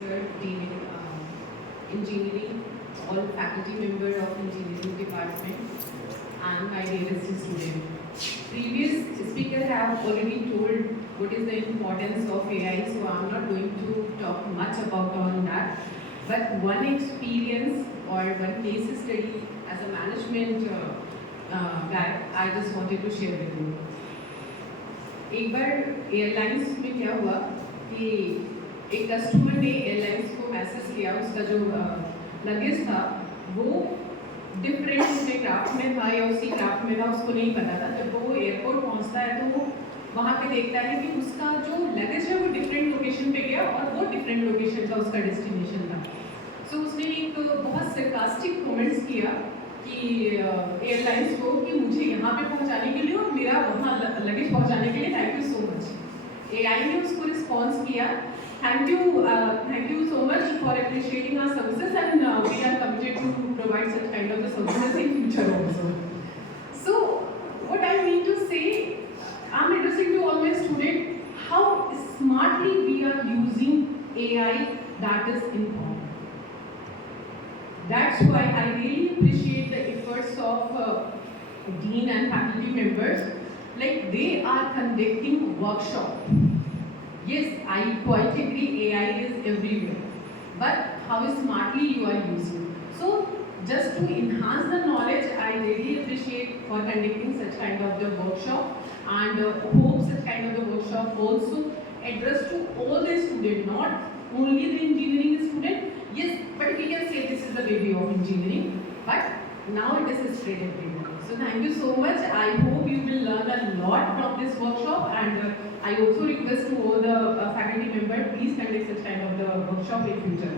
Dean Engineering, all faculty member of Engineering Department, and my dearest student. Previous speaker have already told what is the importance of AI, so I'm not going to talk much about on that. But one experience or one case study as a management guy, I just wanted to share with you. एक बार airlines में क्या हुआ कि एक customer ने airlines को message किया, उसका जो लगेज था वो डिफरेंट उसके क्राफ्ट में था या उसी क्राफ्ट में था, उसको नहीं पता था। जब वो एयरपोर्ट पहुंचता है तो वो वहाँ पे देखता है कि उसका जो लगेज है वो डिफरेंट लोकेशन पे गया और वो डिफरेंट लोकेशन का उसका डेस्टिनेशन था। सो उसने एक बहुत सरकास्टिक कमेंट्स किया कि एयरलाइंस को कि मुझे यहाँ पे पहुँचाने के लिए और मेरा वहाँ लगेज पहुँचाने के लिए thank you so much. AI ने उसको रिस्पॉन्स किया, thank you so much for appreciating our services, and we are committed to provide such kind of the services in future also. So what I mean to say, I'm addressing to all my students how smartly we are using AI, that is important. That's why I really appreciate the efforts of dean and faculty members. Like they are conducting workshop. Yes, I quite agree AI is everywhere. But how smartly you are using. So just to enhance the knowledge, I really appreciate for conducting such kind of the workshop, and hope such kind of the workshop also address to all the students, not only the engineering student. Yes, but we can say this is the baby of engineering, but now it is spread everywhere. So thank you so much. I hope you will learn a lot from this workshop, and I also request to all the faculty members, please conduct such kind of the workshop in future.